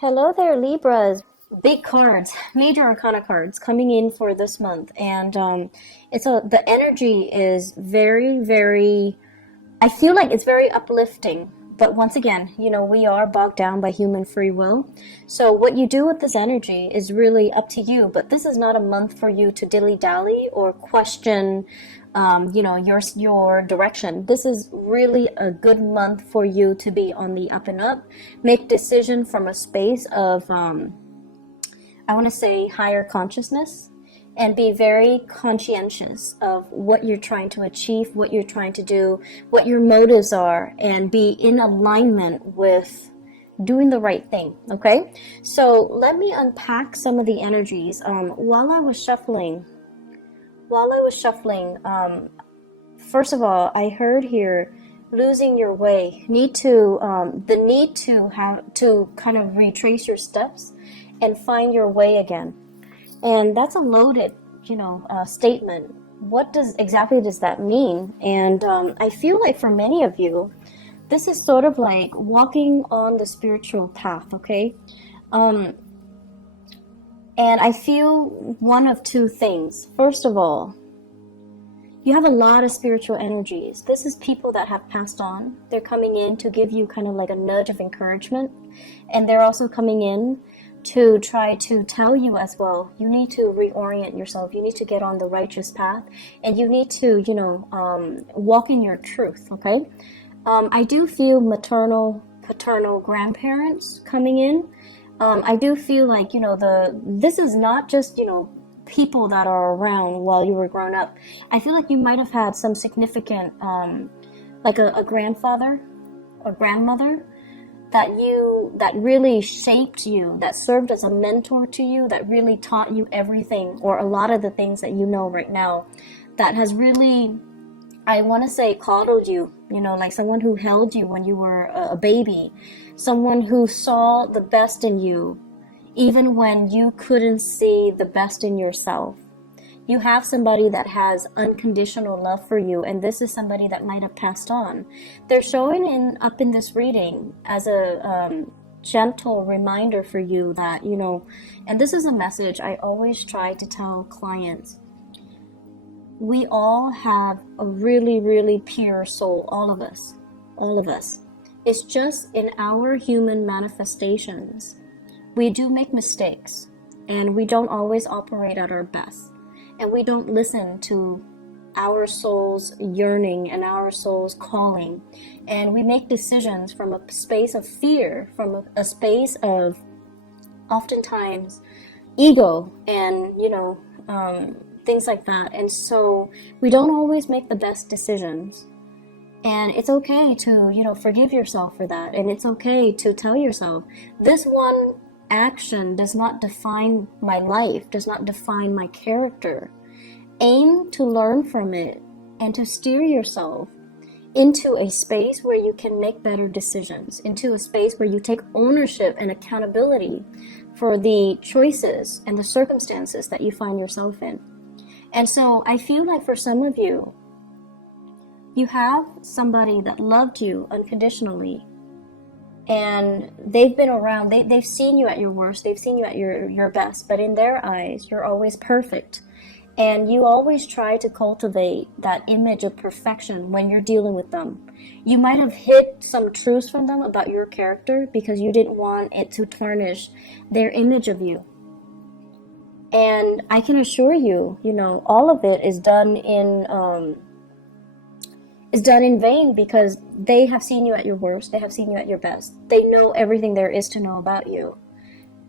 Hello there, Libras. Big cards, major arcana cards coming in for this month, and the energy is very. I feel like it's very uplifting, but once again, we are bogged down by human free will. So what you do with this energy is really up to you. But this is not a month for you to dilly dally or question your direction. This is really a good month for you to be on the up and up, make decision from a space of I want to say higher consciousness, and be very conscientious of what you're trying to achieve, what you're trying to do, what your motives are, and be in alignment with doing the right thing. Okay, so let me unpack some of the energies. While I was shuffling, first of all, I heard here losing your way, the need to have to kind of retrace your steps and find your way again. And that's a loaded, statement. What exactly does that mean? And I feel like for many of you, this is sort of like walking on the spiritual path, okay? And I feel one of two things. First of all, you have a lot of spiritual energies. This is people that have passed on. They're coming in to give you kind of like a nudge of encouragement. And they're also coming in to try to tell you as well, you need to reorient yourself. You need to get on the righteous path. And you need to, walk in your truth, okay? I do feel maternal, paternal grandparents coming in. I do feel like, this is not just, people that are around while you were growing up. I feel like you might have had some significant, like a grandfather or grandmother that really shaped you, that served as a mentor to you, that really taught you everything or a lot of the things that you know right now, that has really, I want to say, coddled you, like someone who held you when you were a baby, someone who saw the best in you, even when you couldn't see the best in yourself. You have somebody that has unconditional love for you, and this is somebody that might have passed on. They're showing up in this reading as a gentle reminder for you that, and this is a message I always try to tell clients. We all have a really pure soul, all of us. It's just in our human manifestations, we do make mistakes, and we don't always operate at our best, and we don't listen to our soul's yearning and our soul's calling, and we make decisions from a space of fear, from a space of oftentimes ego and things like that. And so we don't always make the best decisions, and it's okay to forgive yourself for that. And it's okay to tell yourself, this one action does not define my life, does not define my character. Aim to learn from it and to steer yourself into a space where you can make better decisions, into a space where you take ownership and accountability for the choices and the circumstances that you find yourself in. And so I feel like for some of you, you have somebody that loved you unconditionally, and they've been around, they've seen you at your worst, they've seen you at your best, but in their eyes, you're always perfect. And you always try to cultivate that image of perfection when you're dealing with them. You might have hid some truths from them about your character because you didn't want it to tarnish their image of you. And I can assure you, all of it is done in vain, because they have seen you at your worst, they have seen you at your best. They know everything there is to know about you,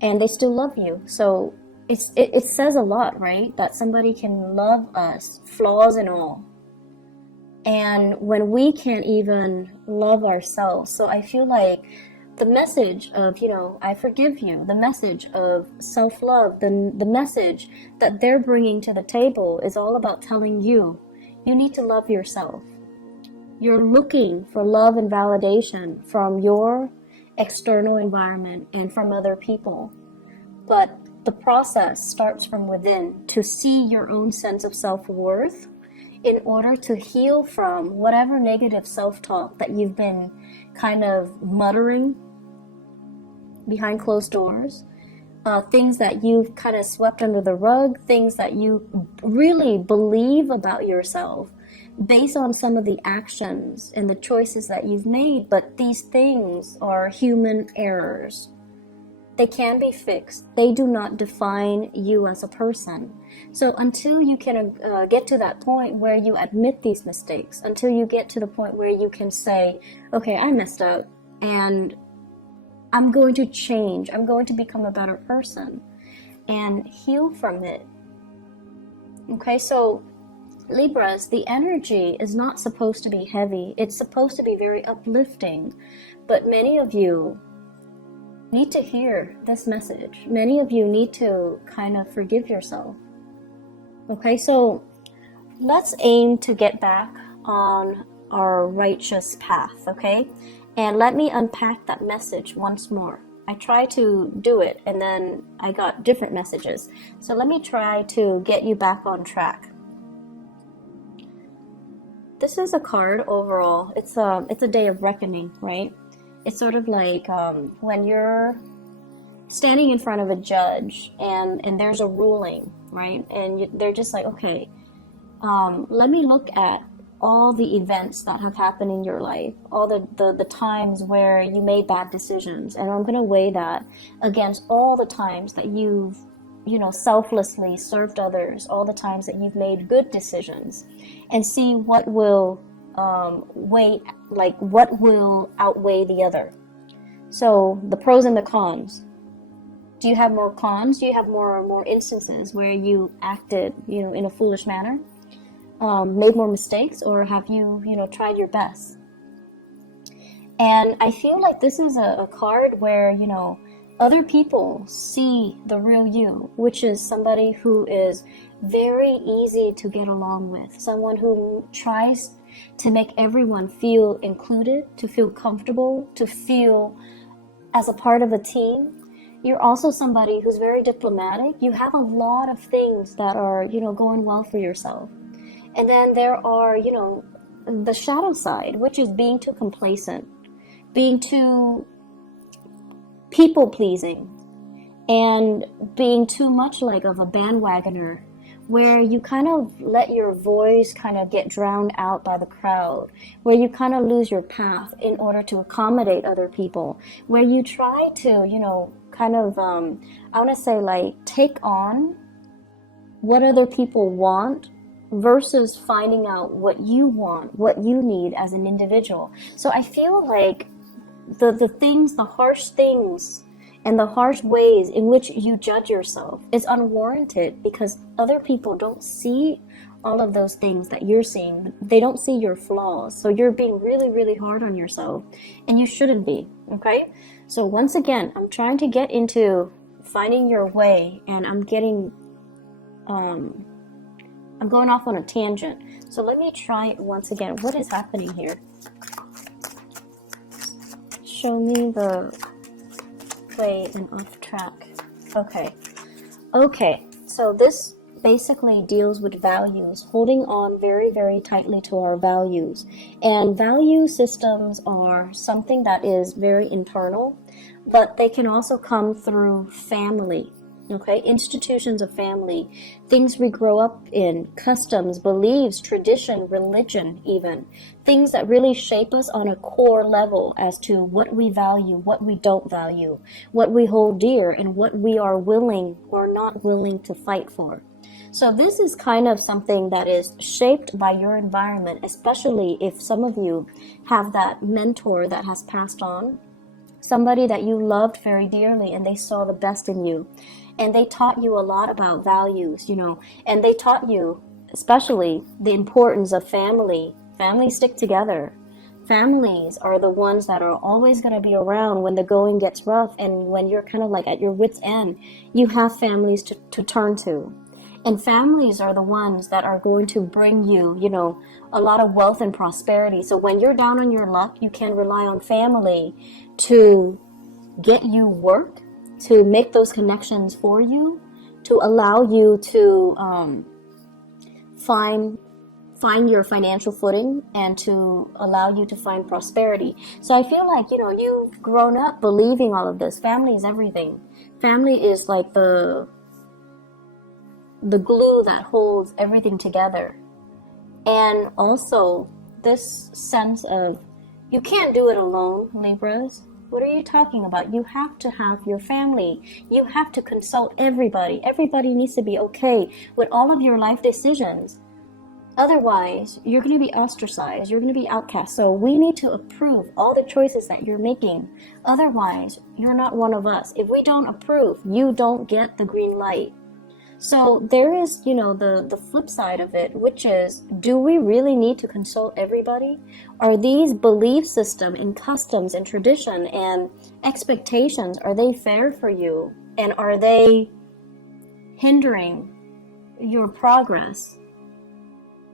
and they still love you. So it says a lot, right? That somebody can love us, flaws and all. And when we can't even love ourselves. So I feel like the message of, I forgive you, the message of self-love, the message that they're bringing to the table is all about telling you, you need to love yourself. You're looking for love and validation from your external environment and from other people. But the process starts from within, to see your own sense of self-worth in order to heal from whatever negative self-talk that you've been kind of muttering behind closed doors, things that you've kind of swept under the rug, things that you really believe about yourself based on some of the actions and the choices that you've made. But these things are human errors. They can be fixed. They do not define you as a person. So until you can get to that point where you admit these mistakes, until you get to the point where you can say, okay, I messed up and I'm going to change. I'm going to become a better person and heal from it. Okay, so Libras, the energy is not supposed to be heavy. It's supposed to be very uplifting. But many of you need to hear this message. Many of you need to kind of forgive yourself. Okay, so let's aim to get back on our righteous path, okay? And let me unpack that message once more. I tried to do it and then I got different messages. So let me try to get you back on track. This is a card overall. It's a day of reckoning, right? It's sort of like when you're standing in front of a judge and there's a ruling, right? And they're just like, okay, let me look at all the events that have happened in your life, all the times where you made bad decisions, and I'm going to weigh that against all the times that you've selflessly served others, all the times that you've made good decisions, and see what will what will outweigh the other. So the pros and the cons. Do you have more cons? Do you have more instances where you acted, in a foolish manner, made more mistakes, or have you, tried your best? And I feel like this is a card where, other people see the real you, which is somebody who is very easy to get along with, someone who tries to make everyone feel included, to feel comfortable, to feel as a part of a team. You're also somebody who's very diplomatic. You have a lot of things that are, going well for yourself. And then there are, the shadow side, which is being too complacent, being too people-pleasing, and being too much like of a bandwagoner, where you kind of let your voice kind of get drowned out by the crowd, where you kind of lose your path in order to accommodate other people, where you try to, I want to say like take on what other people want versus finding out what you want, what you need as an individual. So I feel like the harsh things and the harsh ways in which you judge yourself is unwarranted, because other people don't see all of those things that you're seeing. They don't see your flaws. So you're being really, really hard on yourself, and you shouldn't be, okay? So once again, I'm trying to get into finding your way, and I'm going off on a tangent. So let me try it once again. What is happening here? Show me the way and off track. Okay, so this basically deals with values, holding on very, very tightly to our values. And value systems are something that is very internal, but they can also come through family. Okay, institutions of family, things we grow up in, customs, beliefs, tradition, religion, even things that really shape us on a core level as to what we value, what we don't value, what we hold dear, and what we are willing or not willing to fight for. So this is kind of something that is shaped by your environment, especially if some of you have that mentor that has passed on, somebody that you loved very dearly and they saw the best in you. And they taught you a lot about values, and they taught you especially the importance of family. Families stick together. Families are the ones that are always going to be around when the going gets rough, and when you're kind of like at your wit's end, you have families to turn to. And families are the ones that are going to bring you, a lot of wealth and prosperity. So when you're down on your luck, you can rely on family to get you work, to make those connections for you, to allow you to find find your financial footing and to allow you to find prosperity. So I feel like, you've grown up believing all of this. Family is everything. Family is like the glue that holds everything together. And also this sense of, you can't do it alone, Libras. What are you talking about? You have to have your family. You have to consult everybody. Everybody needs to be okay with all of your life decisions. Otherwise, you're going to be ostracized. You're going to be outcast. So we need to approve all the choices that you're making. Otherwise, you're not one of us. If we don't approve, you don't get the green light. So there is, the flip side of it, which is, do we really need to consult everybody? Are these belief system and customs and tradition and expectations, are they fair for you? And are they hindering your progress?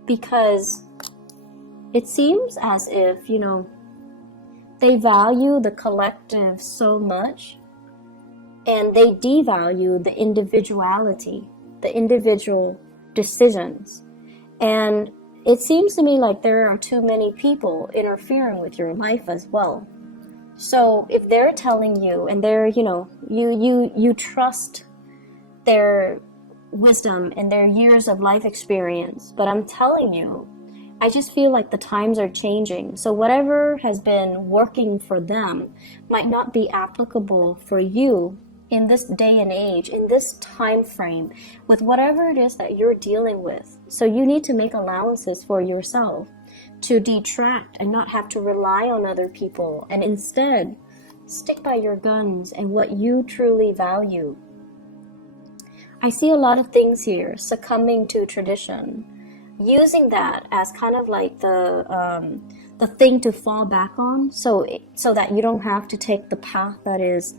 Because it seems as if, they value the collective so much and they devalue the individuality, the individual decisions. And it seems to me like there are too many people interfering with your life as well. So if they're telling you and they're, you trust their wisdom and their years of life experience, but I'm telling you, I just feel like the times are changing. So whatever has been working for them might not be applicable for you in this day and age, in this time frame, with whatever it is that you're dealing with. So you need to make allowances for yourself to detract and not have to rely on other people, and instead stick by your guns and what you truly value. I see a lot of things here succumbing to tradition, using that as kind of like the thing to fall back on, so that you don't have to take the path that is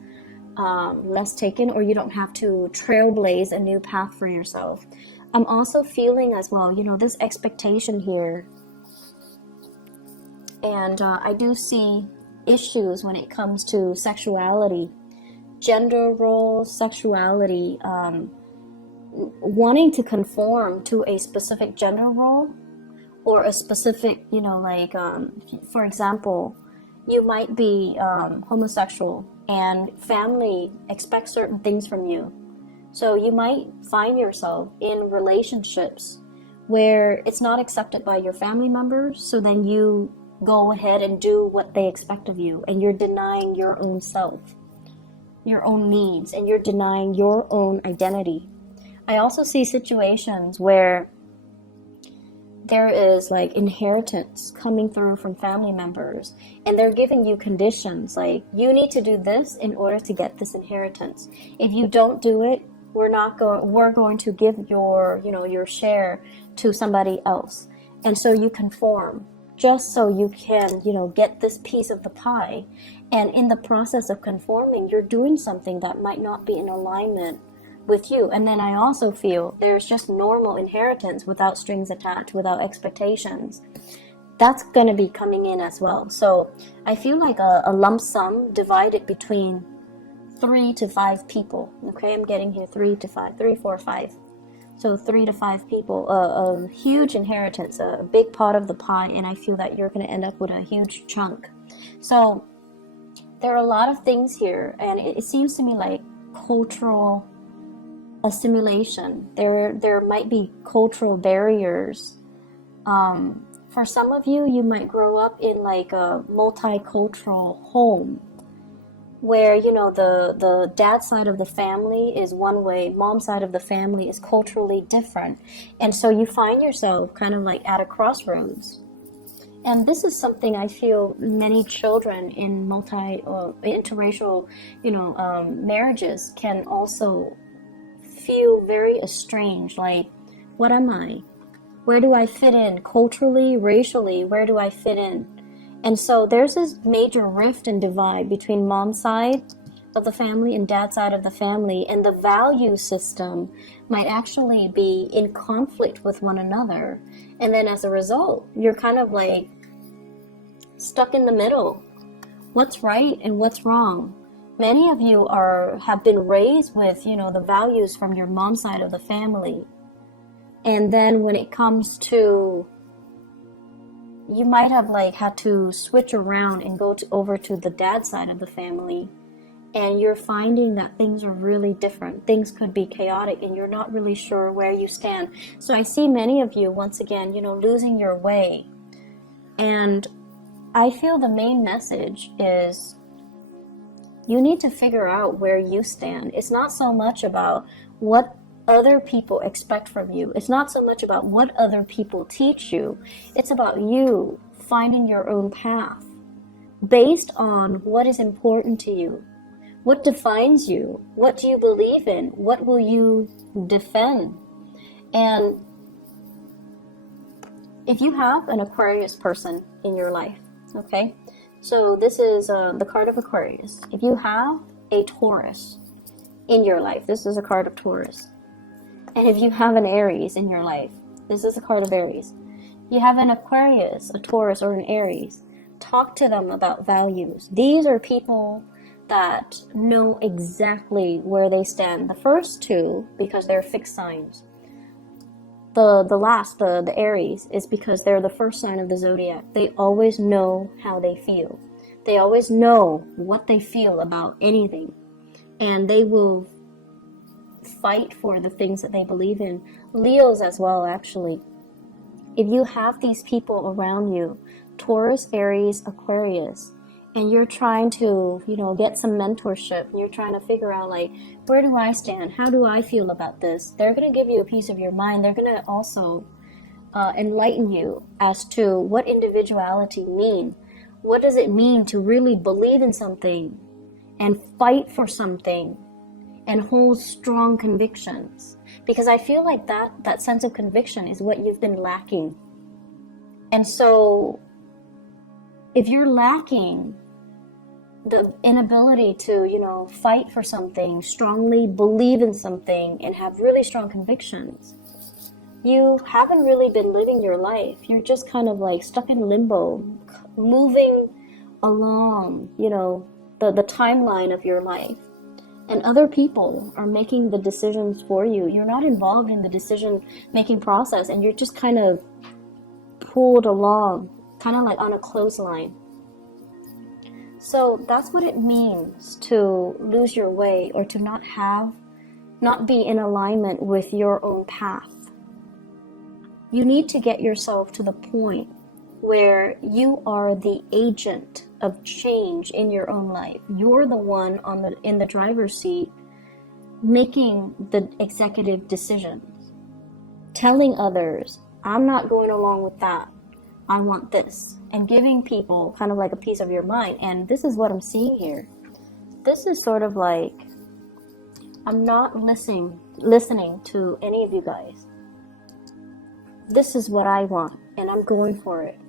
less taken, or you don't have to trailblaze a new path for yourself. I'm also feeling as well, this expectation here, and I do see issues when it comes to sexuality, gender roles, sexuality, wanting to conform to a specific gender role or a specific, for example, you might be homosexual and family expects certain things from you. So you might find yourself in relationships where it's not accepted by your family members, so then you go ahead and do what they expect of you, and you're denying your own self, your own needs, and you're denying your own identity. I also see situations where there is like inheritance coming through from family members, and they're giving you conditions like, you need to do this in order to get this inheritance. If you don't do it, we're going to give your share to somebody else. And so you conform just so you can, get this piece of the pie. And in the process of conforming, you're doing something that might not be in alignment with you. And then I also feel there's just normal inheritance without strings attached, without expectations. That's going to be coming in as well. So I feel like a lump sum divided between 3 to 5 people. Okay, I'm getting here 3 to 5, 3, 4, 5. So 3 to 5 people, a huge inheritance, a big pot of the pie, and I feel that you're going to end up with a huge chunk. So there are a lot of things here, and it seems to me like cultural assimilation. There might be cultural barriers. For some of you, you might grow up in like a multicultural home where, the dad side of the family is one way, mom side of the family is culturally different. And so you find yourself kind of like at a crossroads. And this is something I feel many children in interracial, marriages can also feel very estranged. Like, what am I? Where do I fit in culturally, racially? Where do I fit in? And so there's this major rift and divide between mom's side of the family and dad's side of the family, and the value system might actually be in conflict with one another. And then as a result, you're kind of like stuck in the middle. What's right and what's wrong? Many of you have been raised with, the values from your mom's side of the family. And then when it comes to you might have like had to switch around and go over to the dad side of the family, and you're finding that things are really different. Things could be chaotic and you're not really sure where you stand. So I see many of you, once again, losing your way. And I feel the main message is you need to figure out where you stand. It's not so much about what other people expect from you. It's not so much about what other people teach you. It's about you finding your own path based on what is important to you. What defines you? What do you believe in? What will you defend? And if you have an Aquarius person in your life, okay? So this is the card of Aquarius. If you have a Taurus in your life, this is a card of Taurus. And if you have an Aries in your life, this is a card of Aries. You have an Aquarius, a Taurus, or an Aries. Talk to them about values. These are people that know exactly where they stand. The first two, because they're fixed signs. The Aries, is because they're the first sign of the zodiac. They always know how they feel. They always know what they feel about anything. And they will fight for the things that they believe in. Leos as well, actually. If you have these people around you, Taurus, Aries, Aquarius, and you're trying to, get some mentorship, and you're trying to figure out, like, where do I stand? How do I feel about this? They're going to give you a piece of your mind. They're going to also enlighten you as to what individuality means. What does it mean to really believe in something and fight for something and hold strong convictions? Because I feel like that sense of conviction is what you've been lacking. And so if you're lacking the inability to, fight for something, strongly believe in something, and have really strong convictions, you haven't really been living your life. You're just kind of like stuck in limbo, moving along, the timeline of your life. And other people are making the decisions for you. You're not involved in the decision-making process, and you're just kind of pulled along, kind of like on a clothesline. So that's what it means to lose your way, or to not be in alignment with your own path. You need to get yourself to the point where you are the agent of change in your own life. You're the one in the driver's seat making the executive decisions, telling others, I'm not going along with that. I want this, and giving people kind of like a piece of your mind. And this is what I'm seeing here. This is sort of like, I'm not listening to any of you guys. This is what I want, and I'm going for it.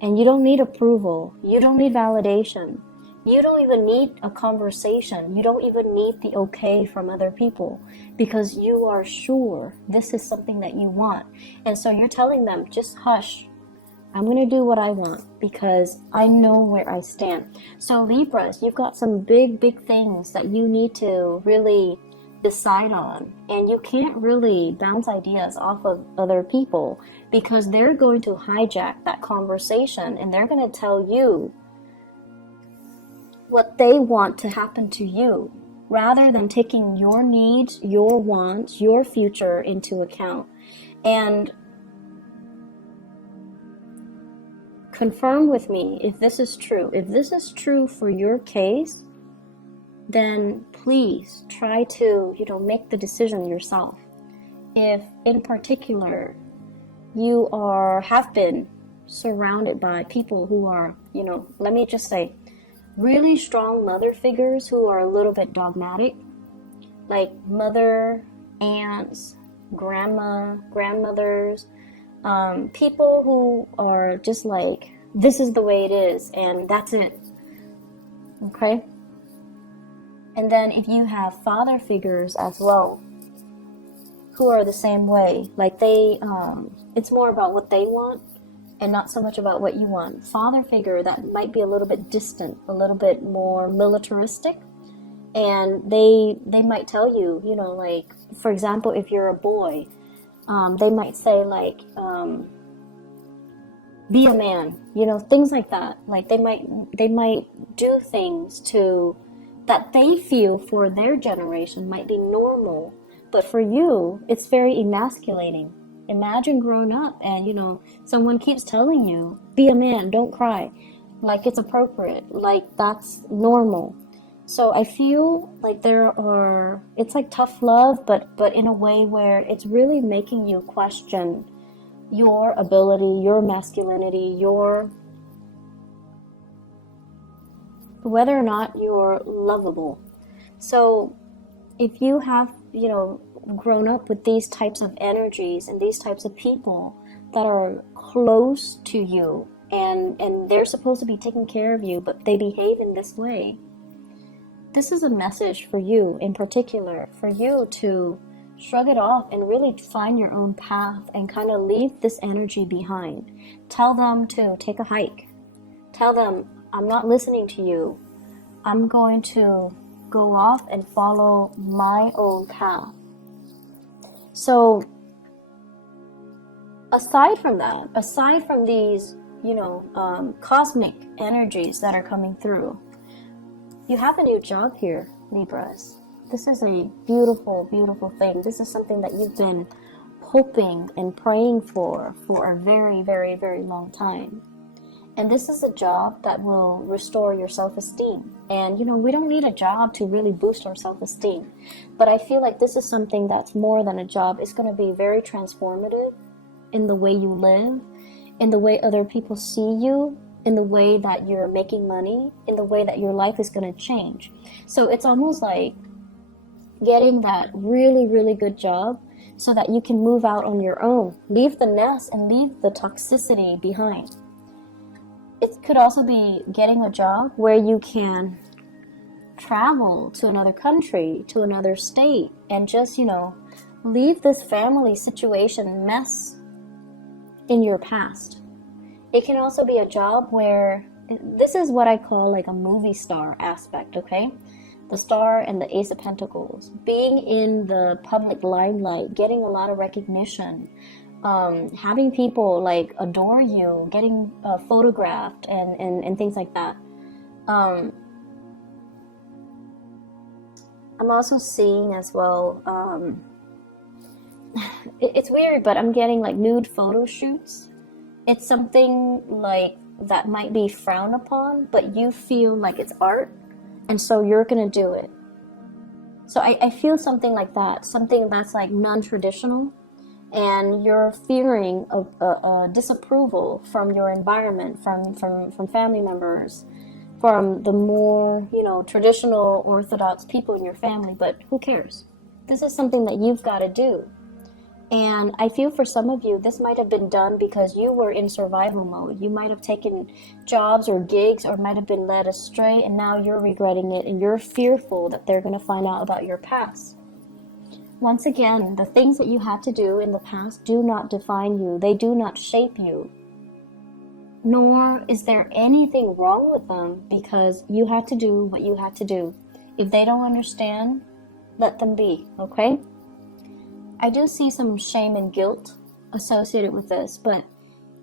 And you don't need approval. You don't need validation. You don't even need a conversation. You don't even need the okay from other people, because you are sure this is something that you want. And so you're telling them, just hush. I'm going to do what I want because I know where I stand. So Libras, you've got some big, big things that you need to really decide on. And you can't really bounce ideas off of other people, because they're going to hijack that conversation and they're going to tell you what they want to happen to you, rather than taking your needs, your wants, your future into account. And confirm with me if this is true. If this is true for your case, then please try to, make the decision yourself. If in particular you have been surrounded by people who are, let me just say, really strong mother figures who are a little bit dogmatic, like mother, aunts, grandmothers, people who are just like, this is the way it is and that's it. Okay? And then if you have father figures as well, who are the same way, like it's more about what they want and not so much about what you want. Father figure that might be a little bit distant, a little bit more militaristic, and they might tell you, like, for example, if you're a boy, they might say like, be a man, you know, things like that. Like they might do things to that they feel for their generation might be normal, but for you it's very emasculating. Imagine growing up and, you know, someone keeps telling you, be a man, don't cry, like it's appropriate, like that's normal. So I feel like it's like tough love, but in a way where it's really making you question your ability, your masculinity, your whether or not you're lovable. So if you have, you know, grown up with these types of energies and these types of people that are close to you, and they're supposed to be taking care of you, but they behave in this way, this is a message for you in particular, for you to shrug it off and really find your own path and kind of leave this energy behind. Tell them to take a hike. Tell them, I'm not listening to you. I'm going to go off and follow my own path. So aside from that, aside from these, you know, cosmic energies that are coming through, you have a new job here, Libras. This is a beautiful, beautiful thing. This is something that you've been hoping and praying for a very, very, very long time. And this is a job that will restore your self-esteem. And, you know, we don't need a job to really boost our self-esteem. But I feel like this is something that's more than a job. It's going to be very transformative in the way you live, in the way other people see you, in the way that you're making money, in the way that your life is going to change. So it's almost like getting that really, really good job so that you can move out on your own. Leave the nest and leave the toxicity behind. It could also be getting a job where you can travel to another country, to another state, and just, you know, leave this family situation mess in your past. It can also be a job where, this is what I call like a movie star aspect, okay? The star and the Ace of Pentacles. Being in the public limelight, getting a lot of recognition, having people like adore you, getting photographed and things like that. I'm also seeing as well, it's weird, but I'm getting like nude photo shoots. It's something like that might be frowned upon, but you feel like it's art, and so you're gonna do it. So I feel something like that, something that's like non-traditional, and you're fearing a disapproval from your environment, from family members, from the more, you know, traditional orthodox people in your family, but who cares? This is something that you've got to do. And I feel for some of you, this might have been done because you were in survival mode. You might have taken jobs or gigs or might have been led astray, and now you're regretting it and you're fearful that they're going to find out about your past. Once again, the things that you had to do in the past do not define you. They do not shape you. Nor is there anything wrong with them, because you had to do what you had to do. If they don't understand, let them be, okay? I do see some shame and guilt associated with this, but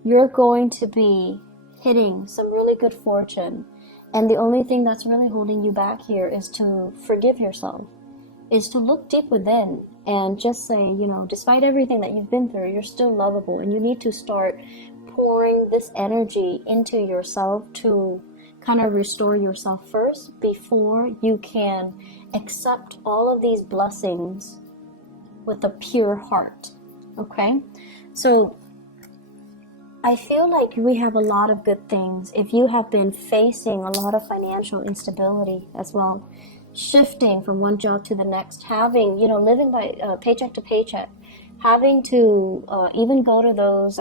you're going to be hitting some really good fortune. And the only thing that's really holding you back here is to forgive yourself, is to look deep within and just say, you know, despite everything that you've been through, you're still lovable, and you need to start pouring this energy into yourself to kind of restore yourself first before you can accept all of these blessings with a pure heart. Okay, so I feel like we have a lot of good things. If you have been facing a lot of financial instability as well, shifting from one job to the next, having, you know, living by paycheck to paycheck, having to even go to those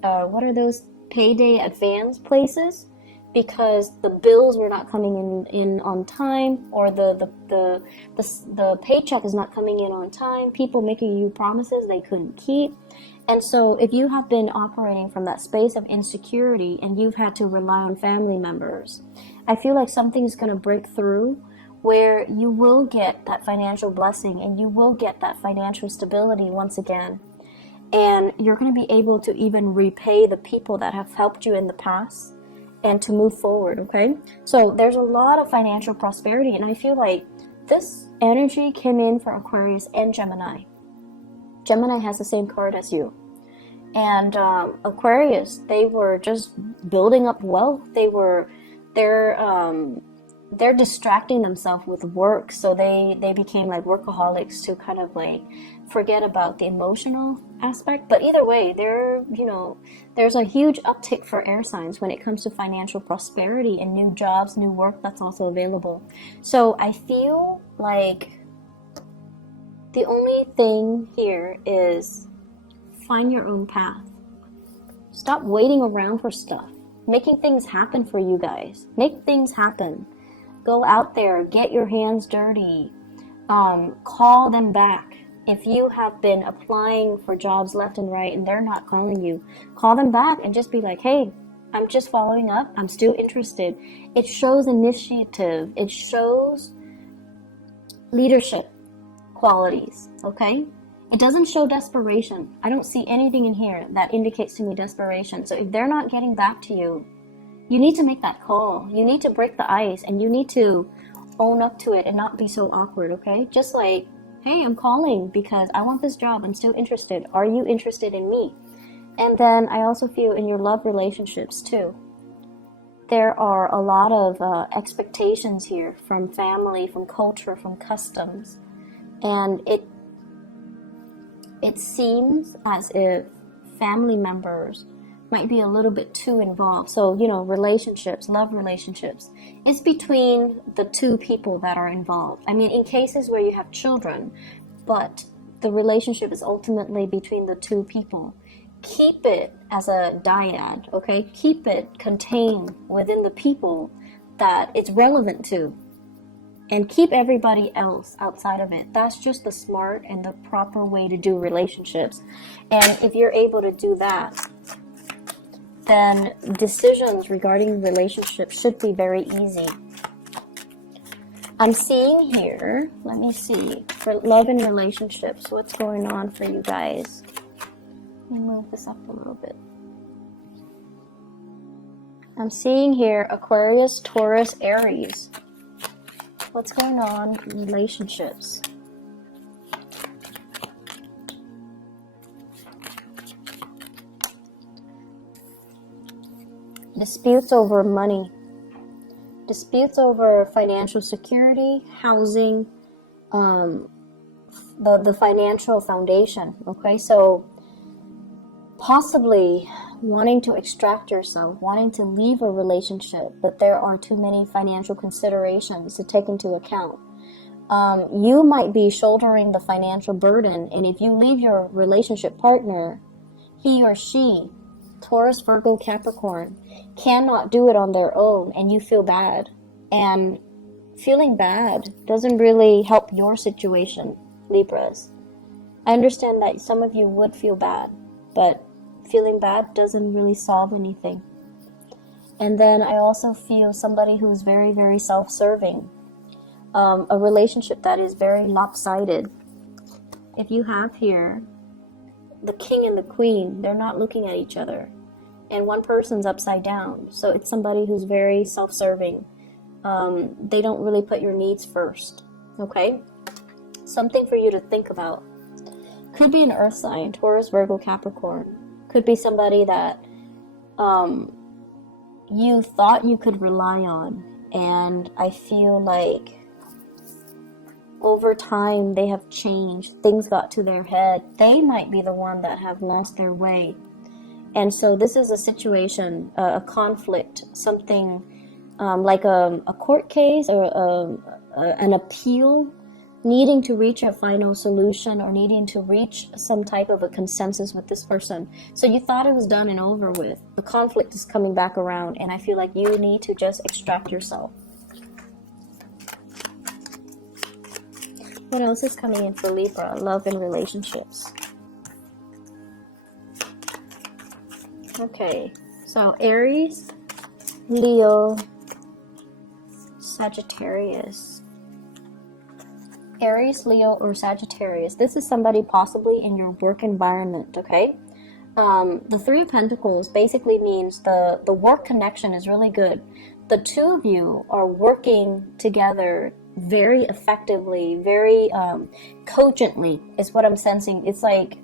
what are those payday advance places because the bills were not coming in on time, or the paycheck is not coming in on time, people making you promises they couldn't keep. And so if you have been operating from that space of insecurity and you've had to rely on family members, I feel like something's going to break through where you will get that financial blessing and you will get that financial stability once again. and you're going to be able to even repay the people that have helped you in the past and to move forward, okay? So there's a lot of financial prosperity, and I feel like this energy came in for Aquarius and Gemini. Gemini has the same card as you. And Aquarius, they were just building up wealth. They're distracting themselves with work, so they became like workaholics to kind of like forget about the emotional aspect. But either way, there's a huge uptick for air signs when it comes to financial prosperity and new jobs, new work that's also available. So I feel like the only thing here is find your own path. Stop waiting around for stuff. Making things happen for you guys. Make things happen. Go out there, get your hands dirty. Call them back. If you have been applying for jobs left and right and they're not calling you, call them back and just be like, hey, I'm just following up. I'm still interested. It shows initiative. It shows leadership qualities, okay? It doesn't show desperation. I don't see anything in here that indicates to me desperation. So if they're not getting back to you, you need to make that call. You need to break the ice, and you need to own up to it and not be so awkward, okay? Just like, hey, I'm calling because I want this job. I'm still interested. Are you interested in me? And then I also feel in your love relationships too. There are a lot of expectations here from family, from culture, from customs. And it seems as if family members might be a little bit too involved. So, relationships, love relationships, it's between the two people that are involved. I mean, in cases where you have children, but the relationship is ultimately between the two people. Keep it as a dyad, okay? Keep it contained within the people that it's relevant to. And keep everybody else outside of it. That's just the smart and the proper way to do relationships. And if you're able to do that, then decisions regarding relationships should be very easy. I'm seeing here, let me see, for love and relationships, what's going on for you guys. Let me move this up a little bit. I'm seeing here Aquarius, Taurus, Aries. What's going on in relationships? Disputes over money. Disputes over financial security, housing, the financial foundation. Okay, so possibly wanting to extract yourself, wanting to leave a relationship, but there are too many financial considerations to take into account. You might be shouldering the financial burden, and if you leave your relationship partner, he or she, Taurus, Virgo, Capricorn, cannot do it on their own, and you feel bad. And feeling bad doesn't really help your situation, Libras. I understand that some of you would feel bad, but feeling bad doesn't really solve anything. And then I also feel somebody who's very, very self-serving. A relationship that is very lopsided. If you have here the king and the queen, they're not looking at each other. And one person's upside down. So it's somebody who's very self-serving. They don't really put your needs first. Okay? Something for you to think about. Could be an earth sign, Taurus, Virgo, Capricorn. Could be somebody that you thought you could rely on. And I feel like over time they have changed. Things got to their head. They might be the one that have lost their way. And so this is a situation, a conflict, something like a court case or an appeal, needing to reach a final solution or needing to reach some type of a consensus with this person. So you thought it was done and over with. The conflict is coming back around, and I feel like you need to just extract yourself. What else is coming in for Libra? Love and relationships. Okay, so Aries, Leo, Sagittarius, Aries, Leo, or Sagittarius. This is somebody possibly in your work environment, okay? The Three of Pentacles basically means the work connection is really good. The two of you are working together very effectively, very cogently is what I'm sensing. It's like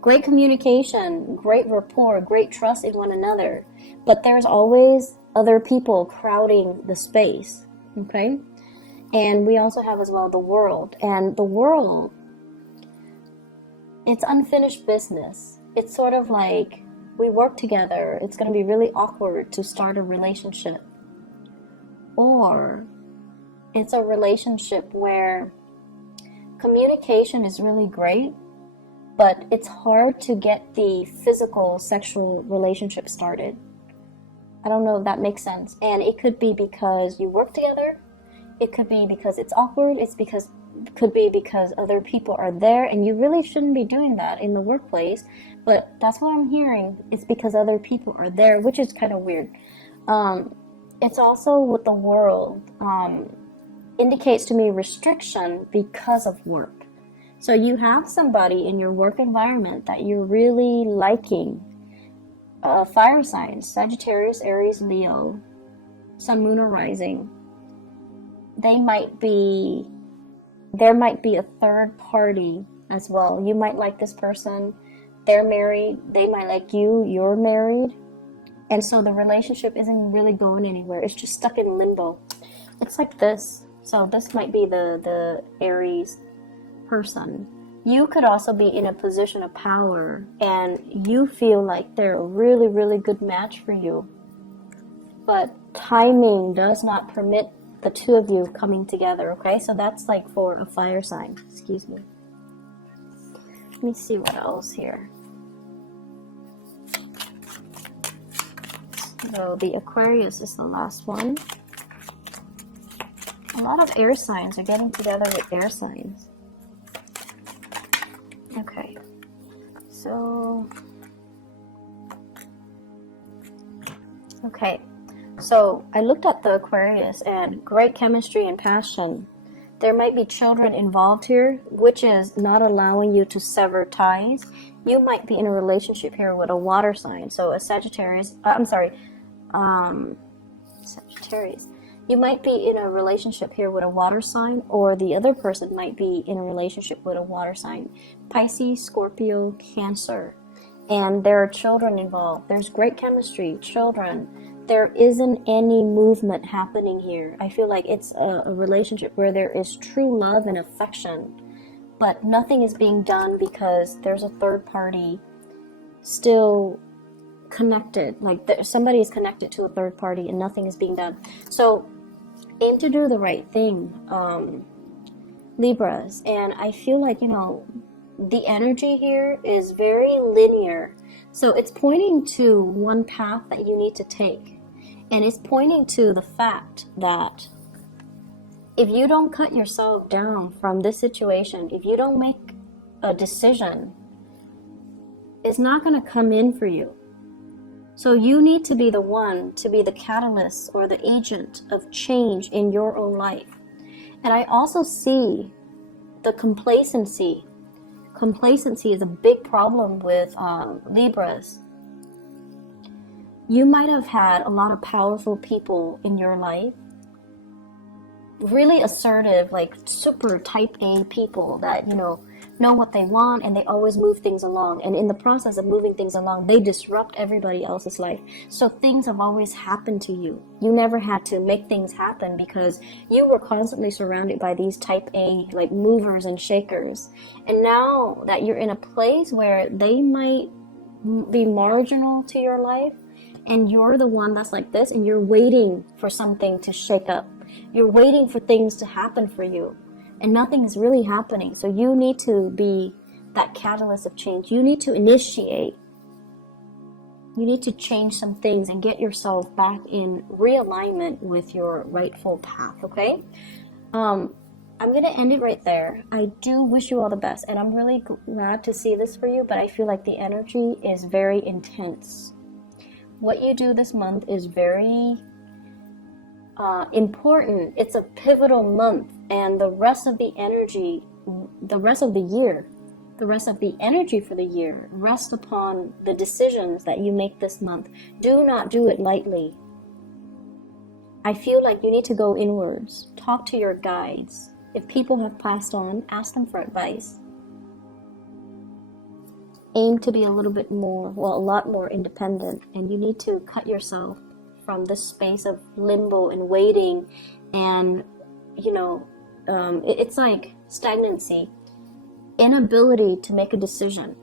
great communication, great rapport, great trust in one another. But there's always other people crowding the space, okay? And we also have as well the world. And the world, it's unfinished business. It's sort of like we work together. It's going to be really awkward to start a relationship. Or it's a relationship where communication is really great, but it's hard to get the physical sexual relationship started. I don't know if that makes sense. And it could be because you work together. It could be because it's awkward. Could be because other people are there, and you really shouldn't be doing that in the workplace. But that's what I'm hearing. It's because other people are there, which is kind of weird. It's also with the world, indicates to me restriction because of work. So you have somebody in your work environment that you're really liking. Fire signs, Sagittarius, Aries, Leo, Sun, Moon, or Rising. There might be a third party as well. You might like this person. They're married. They might like you. You're married. And so the relationship isn't really going anywhere. It's just stuck in limbo. It's like this. So this might be the Aries person. You could also be in a position of power and you feel like they're a really, really good match for you. But timing does not permit the two of you coming together, okay? So that's like for a fire sign. Excuse me. Let me see what else here. So the Aquarius is the last one. A lot of air signs are getting together with air signs. Okay. So I looked at the Aquarius and great chemistry and passion. There might be children involved here, which is not allowing you to sever ties. You might be in a relationship here with a water sign. So a Sagittarius, Sagittarius. You might be in a relationship here with a water sign, or the other person might be in a relationship with a water sign. Pisces, Scorpio, Cancer. And there are children involved. There's great chemistry, children. There isn't any movement happening here. I feel like it's a relationship where there is true love and affection, but nothing is being done because there's a third party still connected. Like somebody is connected to a third party and nothing is being done. So aim to do the right thing, Libras. And I feel like, the energy here is very linear. So it's pointing to one path that you need to take. And it's pointing to the fact that if you don't cut yourself down from this situation, if you don't make a decision, it's not going to come in for you. So you need to be the one to be the catalyst or the agent of change in your own life. And I also see the complacency. Complacency is a big problem with Libras. You might have had a lot of powerful people in your life, really assertive, like super type A people that, know what they want and they always move things along. And in the process of moving things along, they disrupt everybody else's life. So things have always happened to you. You never had to make things happen because you were constantly surrounded by these type A, like movers and shakers. And now that you're in a place where they might be marginal to your life, and you're the one that's like this, and you're waiting for something to shake up. You're waiting for things to happen for you, and nothing is really happening. So you need to be that catalyst of change. You need to initiate. You need to change some things and get yourself back in realignment with your rightful path, okay? I'm going to end it right there. I do wish you all the best, and I'm really glad to see this for you, but I feel like the energy is very intense. What you do this month is very important. It's a pivotal month And the rest of the energy, the rest of the year, the rest of the energy for the year rests upon the decisions that you make this month. Do not do it lightly. I feel like you need to go inwards. Talk to your guides. If people have passed on, ask them for advice. Aim to be a little bit more, well, a lot more independent. And you need to cut yourself from this space of limbo and waiting. And, you know, it's like stagnancy. Inability to make a decision.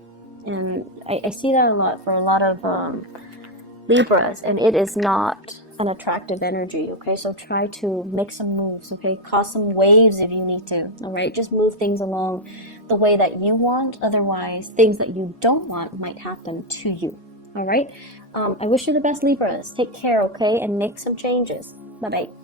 And I see that a lot for a lot of Libras, and it is not an attractive energy. Okay, so try to make some moves. Okay, cause some waves if you need to. All right, just move things along the way that you want. Otherwise, things that you don't want might happen to you. All right, I wish you the best, Libras. Take care, okay, and make some changes. Bye bye.